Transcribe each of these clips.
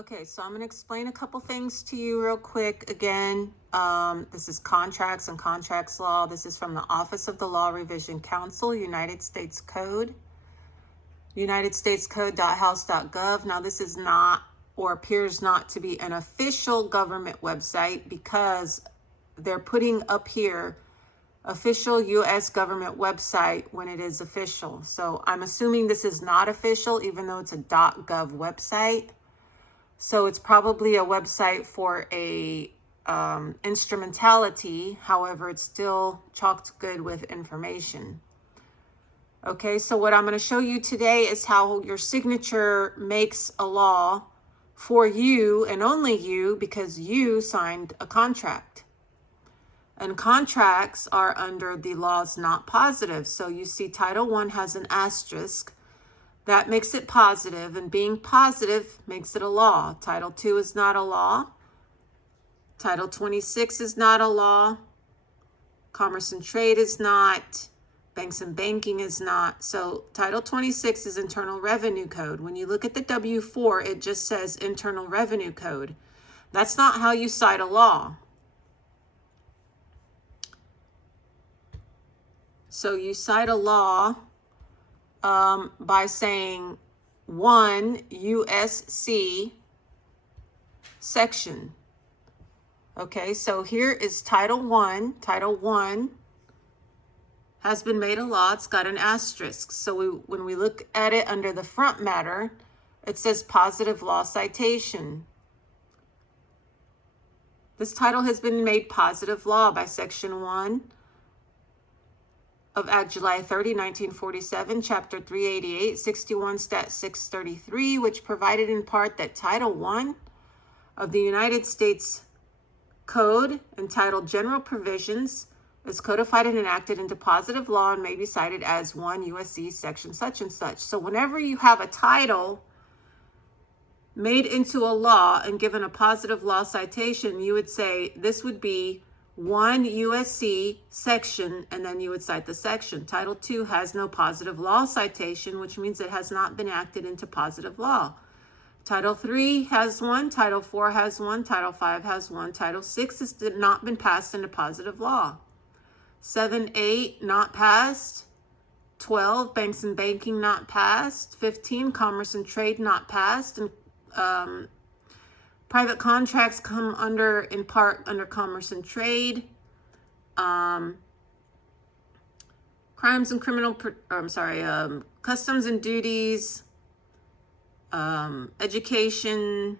Okay, so I'm going to explain a couple things to you real quick. Again, this is contracts and contracts law. This is from the Office of the Law Revision Council, United States Code, unitedstatescode.house.gov. Now, this is not or appears not to be an official government website because they're putting up here official U.S. government website when it is official. So I'm assuming this is not official, even though it's a .gov website. So it's probably a website for a instrumentality. However, it's still chocked good with information. Okay, so what I'm going to show you today is how your signature makes a law for you and only you because you signed a contract. And contracts are under the laws not positive. So you see Title I has an asterisk. That makes it positive, and being positive makes it a law. Title II is not a law. Title 26 is not a law. Commerce and trade is not. Banks and banking is not. So Title 26 is Internal Revenue Code. When you look at the W-4, it just says Internal Revenue Code. That's not how you cite a law. So you cite a law by saying 1 USC section. Okay, so here is Title I. Title I has been made a law. It's got an asterisk. So when we look at it under the front matter, it says positive law citation. This title has been made positive law by Section 1 of Act July 30, 1947, Chapter 388, 61 Stat 633, which provided in part that Title I of the United States Code, entitled General Provisions, is codified and enacted into positive law and may be cited as 1 USC section such and such. So whenever you have a title made into a law and given a positive law citation, you would say this would be 1 USC section, and then you would cite the section. Title II has no positive law citation, which means it has not been acted into positive law. Title III has one, Title IV has one, Title V has one, Title VI has not been passed into positive law. 7, 8, not passed. 12, banks and banking, not passed. 15, commerce and trade, not passed. And private contracts come under, in part, under commerce and trade. Crimes and criminal, customs and duties, education.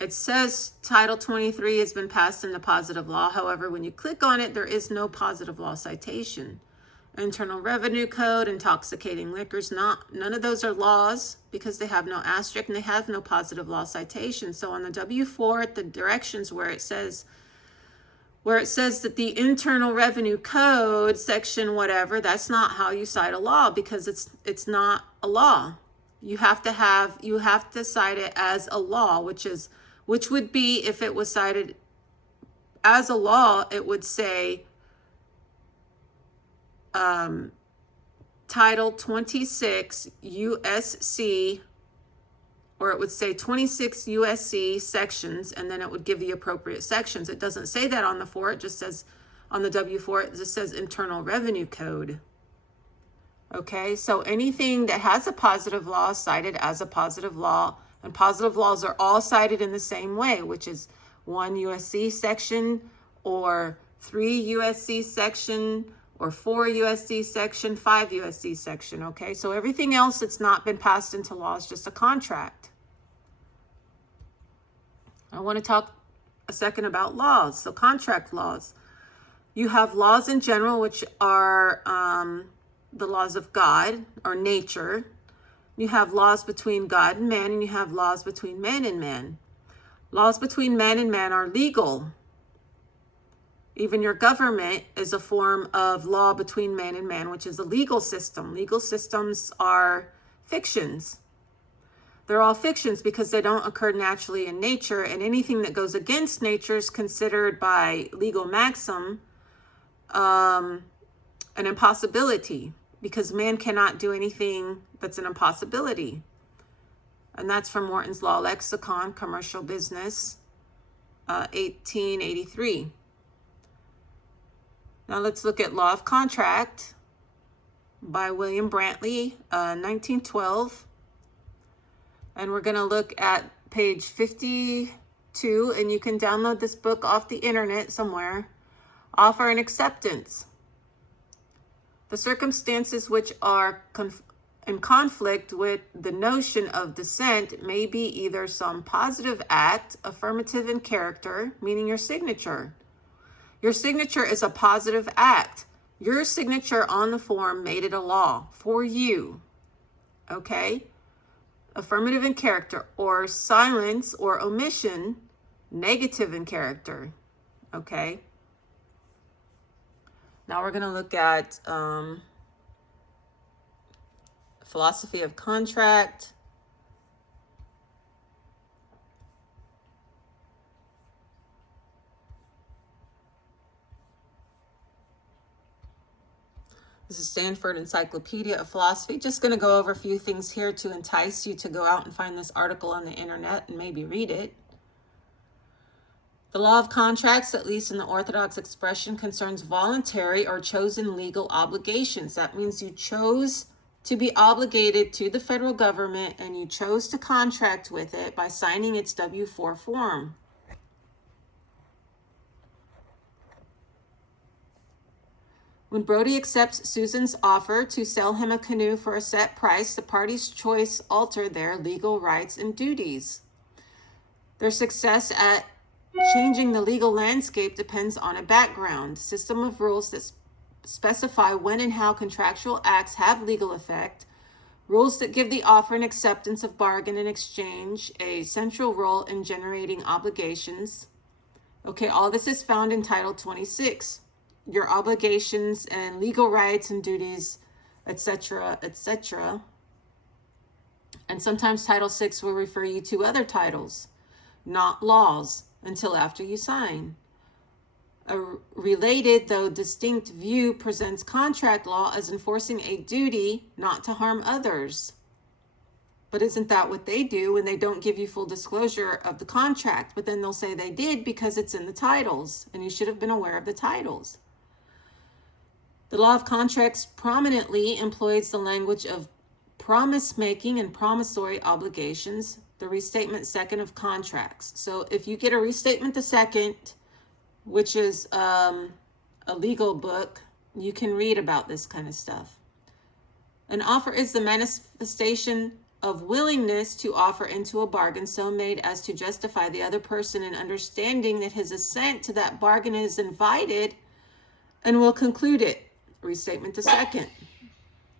It says Title 23 has been passed into positive law. However, when you click on it, there is no positive law citation. Internal Revenue Code, intoxicating liquors, none of those are laws because they have no asterisk and they have no positive law citation. So on the W-4 at the directions where it says that the Internal Revenue Code section whatever, that's not how you cite a law because it's not a law. You have to cite it as a law, which would be, if it was cited as a law, it would say Title 26 USC, or it would say 26 USC sections, and then it would give the appropriate sections. It doesn't say that on the 4, it just says, on the W-4, it just says Internal Revenue Code. Okay, so anything that has a positive law is cited as a positive law, and positive laws are all cited in the same way, which is 1 USC section, or 3 USC section, or 4 USC section, 5 USC section, okay? So everything else that's not been passed into law is just a contract. I want to talk a second about laws. So contract laws. You have laws in general, which are the laws of God or nature. You have laws between God and man, and you have laws between man and man. Laws between man and man are legal. Even your government is a form of law between man and man, which is a legal system. Legal systems are fictions. They're all fictions because they don't occur naturally in nature, and anything that goes against nature is considered by legal maxim an impossibility, because man cannot do anything that's an impossibility. And that's from Morton's Law Lexicon, Commercial Business, 1883. Now let's look at Law of Contract by William Brantley, 1912. And we're going to look at page 52, and you can download this book off the internet somewhere. Offer and acceptance. The circumstances which are in conflict with the notion of dissent may be either some positive act, affirmative in character, meaning your signature. Your signature is a positive act. Your signature on the form made it a law for you. Okay? Affirmative in character, or silence or omission, negative in character. Okay? Now we're going to look at philosophy of contract. This is Stanford Encyclopedia of Philosophy. Just going to go over a few things here to entice you to go out and find this article on the internet and maybe read it. The law of contracts, at least in the orthodox expression, concerns voluntary or chosen legal obligations. That means you chose to be obligated to the federal government and you chose to contract with it by signing its W-4 form. When Brody accepts Susan's offer to sell him a canoe for a set price, the parties' choice alter their legal rights and duties. Their success at changing the legal landscape depends on a background system of rules that specify when and how contractual acts have legal effect, rules that give the offer and acceptance of bargain and exchange a central role in generating obligations. Okay, all this is found in Title 26. Your obligations and legal rights and duties, etc., etc. And sometimes Title 6 will refer you to other titles, not laws, until after you sign. A related, though distinct, view presents contract law as enforcing a duty not to harm others. But isn't that what they do when they don't give you full disclosure of the contract? But then they'll say they did because it's in the titles, and you should have been aware of the titles. The law of contracts prominently employs the language of promise-making and promissory obligations, the restatement second of contracts. So if you get a restatement the second, which is a legal book, you can read about this kind of stuff. An offer is the manifestation of willingness to offer into a bargain so made as to justify the other person in understanding that his assent to that bargain is invited and will conclude it. Restatement the second.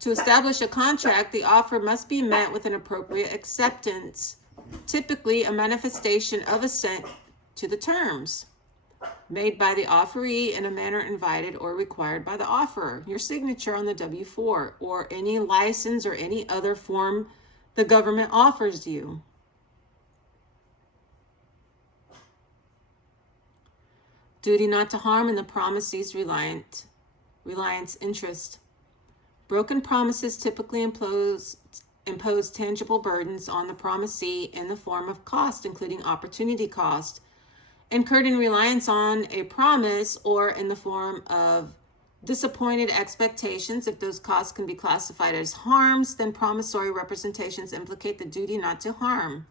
To establish a contract, the offer must be met with an appropriate acceptance, typically a manifestation of assent to the terms made by the offeree in a manner invited or required by the offerer, your signature on the W-4, or any license or any other form the government offers you. Duty not to harm and the promisee's reliance interest. Broken promises typically impose tangible burdens on the promisee in the form of cost, including opportunity cost, incurred in reliance on a promise, or in the form of disappointed expectations. If those costs can be classified as harms, then promissory representations implicate the duty not to harm.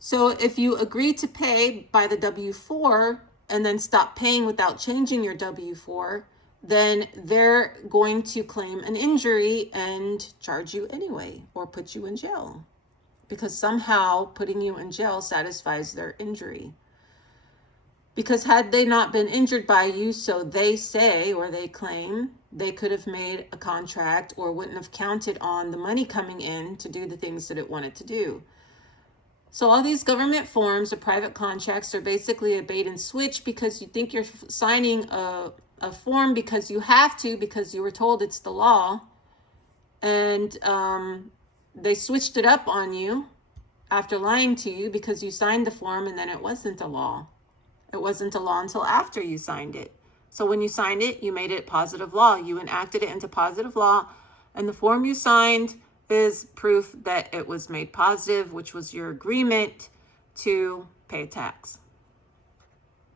So if you agree to pay by the W-4 and then stop paying without changing your W-4, then they're going to claim an injury and charge you anyway, or put you in jail, because somehow putting you in jail satisfies their injury. Because had they not been injured by you, so they say, or they claim, they could have made a contract or wouldn't have counted on the money coming in to do the things that it wanted to do. So all these government forms or private contracts are basically a bait and switch, because you think you're signing a form because you have to, because you were told it's the law, and they switched it up on you after lying to you because you signed the form and then it wasn't a law. It wasn't a law until after you signed it. So when you signed it, you made it positive law. You enacted it into positive law, and the form you signed is proof that it was made positive, which was your agreement to pay a tax.